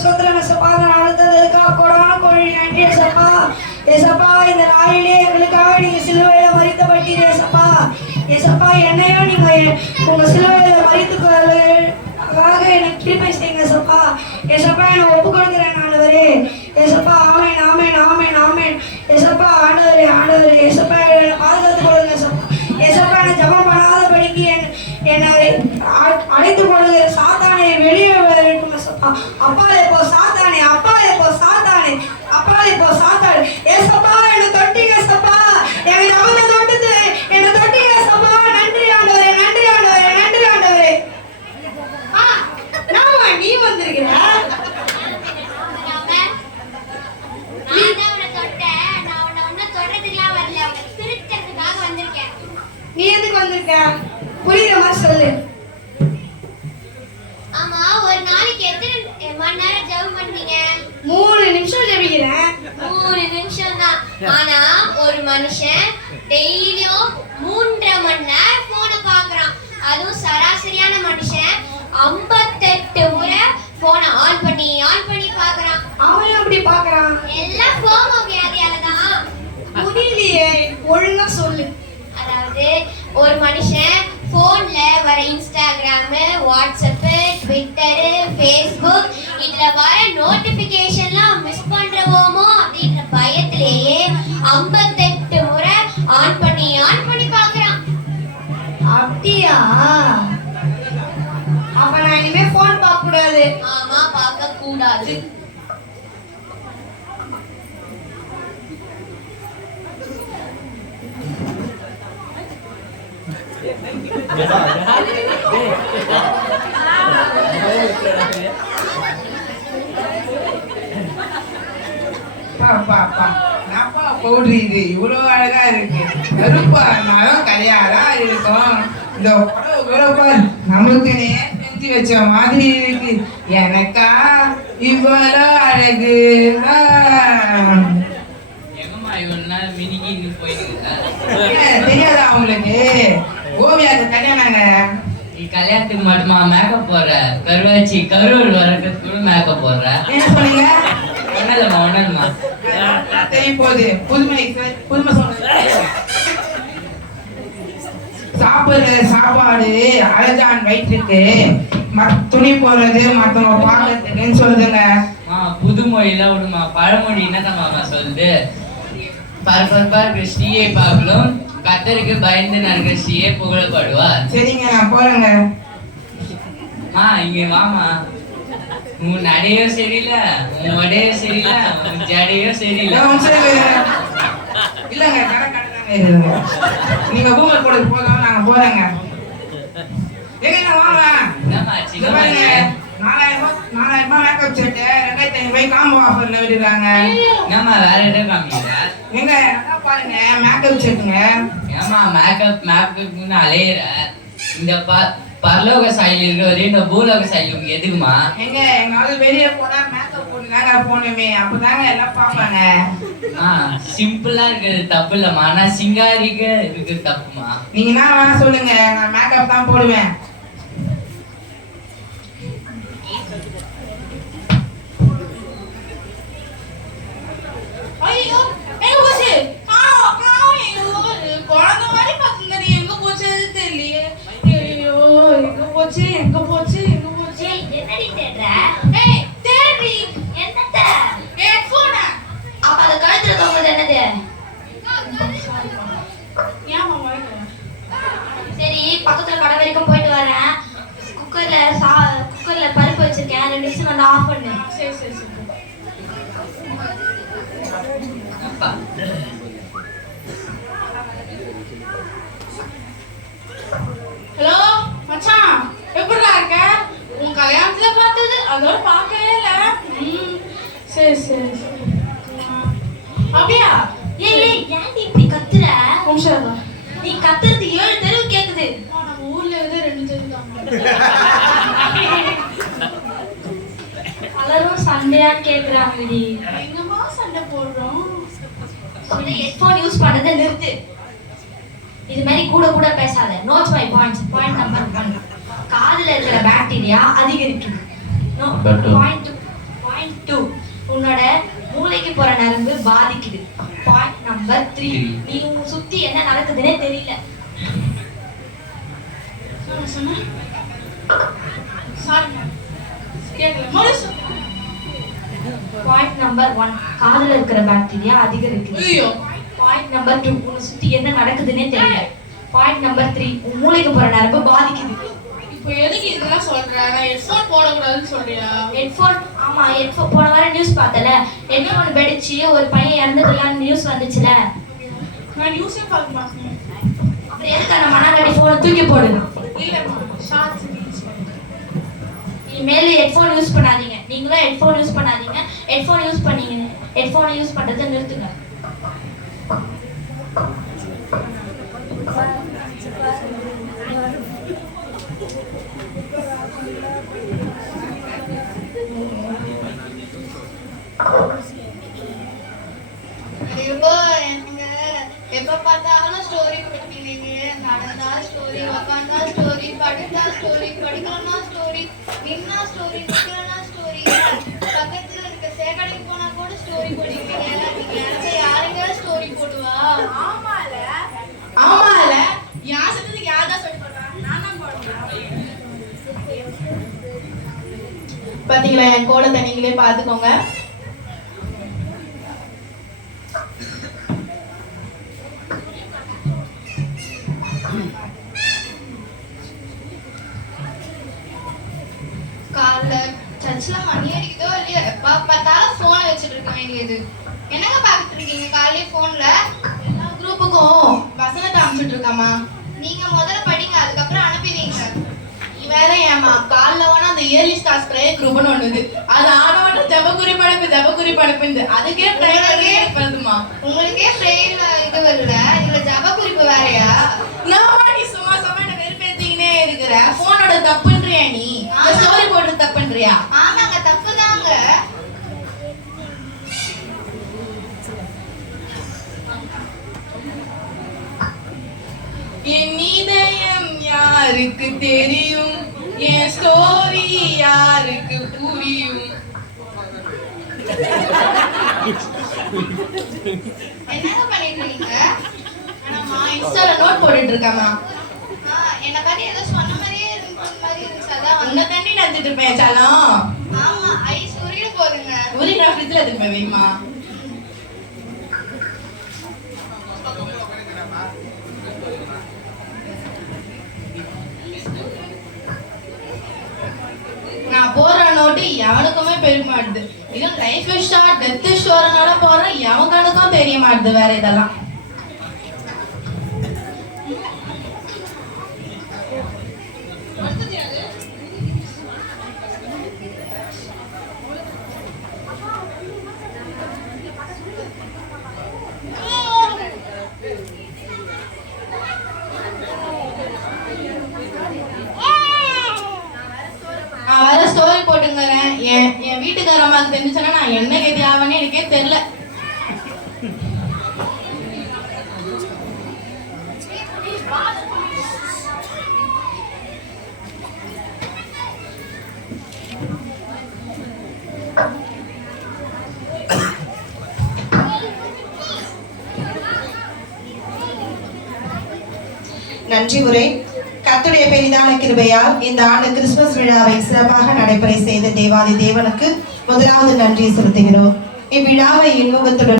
ஸ்தோத்திரம் ஸ்தோத்திரம் ஏசப்பா. நடந்ததுக்காக கொடான கோடி நன்றி ஏசப்பா. ஏசப்பா இந்த நாளிலே எங்களுக்காக நீங்க சிலுவையில மரித்தபட்டீர் ஏசப்பா. ஏசப்பா என்னையும் நீங்க உங்க சிலுவையில மரித்துக்காக எனக்கு கிருபை செய்யுங்க ஏசப்பா. ஏசப்பா என்னை ஒப்பு கொடுக்குறேன் ஆண்டவரே. ஏசப்பா ஆமேன் ஆமேன் ஆமேன் ஆமேன். ஏசப்பா ஆண்டவரே ஆண்டவரே ஏசப்பா என்னை பாதுகாத்துக் கொள்ளுங்க ஏசப்பா. ஏசப்பா என்னை ஜபம் பண்ணாதபடிக்கு என்னை அழைத்து கொள்ளுங்க. சாத்தானை வெளியே இருக்கும் ஏசப்பா. அப்பாலே போ சாத்தானே, அப்பாலே போ சாத்தானே, அப்பாலே போ சாத்தானே. ஏசப்பா என்னை தொட்டீங்க ஏசப்பா. என்னை ஜபத்தை தொட்டுது என்னை தொட்டீங்க ஏசப்பா. நன்றி ஆண்டவரே நன்றி ஆண்டவரே நன்றி ஆண்டவரே. நாம நீ வந்திருக்கிற நீ எதுக்கு வந்திருக்க? புரியுற மாதிரி சொல்லு. ஆமா, ஒரு நாளைக்கு எத்தனை மணி நேரம் ஜெபம் பண்ணீங்க? 3 நிமிஷம் ஜெபிக்கிறேன். 3 நிமிஷம் தான். ஆனா ஒரு மனுஷன் டெய்லியும் 3.5 மணி நேரம் போனை பாக்குறான். அதுவும் சராசரியான மனுஷன் 58 முறை போனை ஆன் பண்ணி பாக்குறான். அவன் எப்படி பாக்குறான்? எல்லாம் போமோ வியாதியால தான். புரியலையே, ஒழுங்கா சொல்லு. அதாவது ஒரு மனுஷன் போன்ல வர இன்ஸ்டாகிராம், வாட்ஸ்அப், ட்விட்டர், ஃபேஸ்புக் இதுல வர நோட்டிபிகேஷன்லாம் மிஸ் பண்றவோமோ அப்படின்ற பயத்திலேயே 58 முறை ஆன் பண்ணி பாக்குறான். அப்படியா? அப்ப நான் இனிமே போன் பார்க்க கூடாது. ஆமா, பார்க்க கூடாது. இது இவ்வளவு அழகா இருக்கு. கருப்பா இருந்தாலும் கரையாதா இருக்கும். இந்த உடம்பு நமக்குனே செஞ்சு வச்ச மாதிரி இருக்கு. எனக்கா இவ்வளவு அழகு. தெரியாதா உங்களுக்கு? ஓவியாக்கு கல்யாணங்க. கல்யாணத்துக்கு மட்டுமா மேக்கப் போடுற? கருவாச்சி கரூர் வரதுக்கு கூட மேக்கப் போடுற? என்ன சொன்னீங்க? ஒன்னதுமா தெரியும் போது புதுமை சொன்ன சாப்பிடுற சாப்பாடு அழகான் வயிற்றுக்கு, துணி போடுறது மத்தவங்க பாக்கிறதுக்குன்னு சொல்லுதுங்க. புதுமொழியில விடுமா, பழமொழி என்னதம்மா சொல்லுது? பரபரப்பா ஸ்ரீயை பார்க்கலும், கத்தருக்கு பயந்து நடக்கிற ஸ்ரீயை புகழப்படுவார். சரிங்க, நான் போறேங்க. இங்க வாமா. உன் நடையோ சரியில்லை, உன் வடையோ சரியில்லை, உன் ஜடையோ சரியில்லை. இல்லங்க, கடை நீங்க கூகுள் போடுறது போதும், நாங்க போறேங்க. எங்க வாங்க. 4000 மேக்கப் செட்டு 2500 காம்போ ஆஃபர்ல விடுறாங்க. ஏமா வேற எதை காமிக்கிற? எங்க பாருங்க மேக்கப் செட்டுங்க. ஏமா மேக்கப்னு அலையிற? இந்த பரலோக சாயில் இருக்கிற இந்த பூலோக சாயில் எதுக்குமா? எங்காவது வெளியே போனா மேக்கப் போட்டுதாங்க போனமே, அப்பதாங்க எல்லாம் பாப்பாங்க. சிம்பிளா இருக்கிறது தப்பு இல்லம்மா, ஆனா சிங்காரிக்க இருக்கிறது தப்புமா. நீங்க என்ன சொல்லுங்க, நான் மேக்கப் தான் போடுவேன். ஐயோ எங்க போச்சு? குழந்தை மாதிரி பாக்குங்க, எங்க போச்சு தெரியலையே. ஐயோ எங்க போச்சு எங்க போச்சு எங்க போச்சு? என்னடி தேடுற? ஏய் தேடி என்னத்த? என் போன். அப்ப அத கழுத்துல தொங்குது என்னது? ஏன் மாமா? சரி, பக்கத்துல கடை வரைக்கும் போயிட்டு வரேன். குக்கர்ல பருப்பு வச்சிருக்கேன், 2 நிமிஷம் வந்து ஆஃப் பண்ணு. சரி சரி சரி. ஹலோ மச்சான், எப்படிடா இருக்க? உன் கல்யாணத்துல பார்த்தது அதோட பார்க்கவே இல்ல. சரி சரி சரி. அப்படியா? ஏய் ஏன்டி இப்படி கத்துற? நிமிஷம், நீ கத்துறது 7 தெரு கேக்குது. நம்ம ஊர்ல இருந்து 2 தெரு தான். எல்லாரும் சண்டையான்னு கேக்குறாங்கடி. எங்கம்மா சண்டை போடுறோம்? ஹெட்போன் யூஸ் பண்றதை நிறுத்து. இது மாதிரி கூட பேசாத. Notes my points. Point number 1, காதுல இருக்கிற பாக்டீரியா அதிகரிக்குது. பாயிண்ட் உன்னோட மூளைக்கு போற நரம்பு பாதிக்குது. பாயிண்ட் நம்பர் 3, நீ உங்க சுத்தி என்ன நடக்குதுன்னே தெரியல. பாயிண்ட் நம்பர் 1, காதுல இருக்கிற பாக்டீரியா அதிகரிக்குது. பாயிண்ட் நம்பர் 2, உன்னை சுத்தி என்ன நடக்குதுன்னே தெரியல. பாயிண்ட் நம்பர் 3, உன் மூளைக்கு போற நரம்பு பாதிக்குது. இப்போ எதுக்கு இதெல்லாம் சொல்ற? நான் ஹெட்ஃபோன் போடக்கூடாதுன்னு சொல்றியா? ஹெட்ஃபோன், ஆமா ஹெட்ஃபோன். போன வாரம் நியூஸ் பார்த்தல, ஹெட்ஃபோன் வெடிச்சு ஒரு பையன் இறந்துடலான்னு நியூஸ் வந்துச்சுல. நான் நியூஸே பார்க்க மாட்டேன். அப்புறம் எதுக்கு அந்த மண்ணாங்கட்டி போனை தூக்கி போடு. இல்லம்மா, ஷார்ட்ஸ் ரீல்ஸ். இனிமேல் ஹெட்ஃபோன் யூஸ் பண்ணாதீங்க. நீங்களும் ஹெட்ஃபோன் யூஸ் பண்ணாதீங்க. ஹெட்ஃபோன் யூஸ் பண்ணீங்க, ஹெட்ஃபோனை யூஸ் பண்றதை நிறுத்துங்க. ஐயோ, எனக்கு எப்ப பார்த்தாலும் ஸ்டோரி படிக்கிறீங்க. நடந்தா ஸ்டோரி, உக்காந்தா ஸ்டோரி, படுத்தா ஸ்டோரி, படிக்கலன்னா ஸ்டோரி, நின்னா ஸ்டோரி, நிக்கலன்னா ஸ்டோரி, பக்கத்துல இருக்க சேகடைக்கு போனா கூட ஸ்டோரி படிக்கிறீங்க. நீங்க எனக்கு யாருங்க ஸ்டோரி போடுவா? ஆமால, யார் சத்தத்துக்கு யார் தான் சொல்லி போடுறா? நான் தான் போடுறேன். பாத்தீங்களா, என் கோலத்தை நீங்களே பாத்துக்கோங்க. காலைல சர்ச்சில் மணி அடிக்குதோ இல்லையோ எப்போ பார்த்தாலும் ஃபோனை வச்சுட்டு இருக்க வேண்டியது. என்னங்க பார்த்துட்டு இருக்கீங்க காலையிலே ஃபோனில்? எல்லா குரூப்புக்கும் வசனத்தை அனுப்பிச்சுட்டு இருக்காமா. நீங்கள் முதல்ல படிங்க, அதுக்கப்புறம் அனுப்பிடுவீங்க. நீ வேற ஏமா, காலைல வேணா அந்த இயர்லி ஸ்டார்ஸ் ப்ரேயர் குரூப்னு ஒண்ணுது. அது ஆனவட்ட ஜபகுறி படைப்பு அதுக்கே ப்ரேயர் வருதுமா. உங்களுக்கே ப்ரேயர்ல இது வரல, இதுல ஜப குறிப்பு வேறையா? நான் நீ சும்மா என்ன வெறுப்பேத்திக்கினே இருக்கிற. போனோட தப்புன்றியா? நீ ஸ்டோரி போட்டு தப்புன்றியா? ஆமாங்க, தப்பு தாங்க. என் இதயம் யாருக்கு தெரியும், என் ஸ்டோரி யாருக்கு புரியும். என்னங்க பண்ணிட்டு இருக்கீங்க? ஆனாமா இன்ஸ்டால நோட் போட்டுட்டு இருக்காமா. என்ன பத்தி ஏதோ சொன்ன மாதிரியே இருந்துச்சு, அதான் உன்னை தண்ணி நினைச்சிட்டு இருப்பேன் சாலம். ஆமா, ஐஸ் உருகிட போதுங்க. ஊரி நான் ஃப்ரிட்ஜில் எடுத்துப்பேன் வைமா. நான் போற நோட்டு எவனுக்குமே பெரிய மாட்டுது. இதுவும் லைஃப் ஷார்ட் டெத் ஷோரனால போறேன், எவனுக்கும் தெரிய மாட்டுது வேற இதெல்லாம். நான் வேற ஸ்டோரி போட்டுங்கிறேன். என் வீட்டுக்கார அம்மாவுக்கு தெரிஞ்சுச்சுன்னா நான் என்ன கேதி ஆவேன்னு எனக்கே தெரியல. நன்றி உரை. கர்த்தருடைய பெரிதான கிருபையால் இந்த ஆண்டு கிறிஸ்துமஸ் விழாவை சிறப்பாக நடைபெற செய்த தேவாதி தேவனுக்கு முதலாவது நன்றியை செலுத்துகிறோம். இவ்விழாவை இன்முகத்துடன்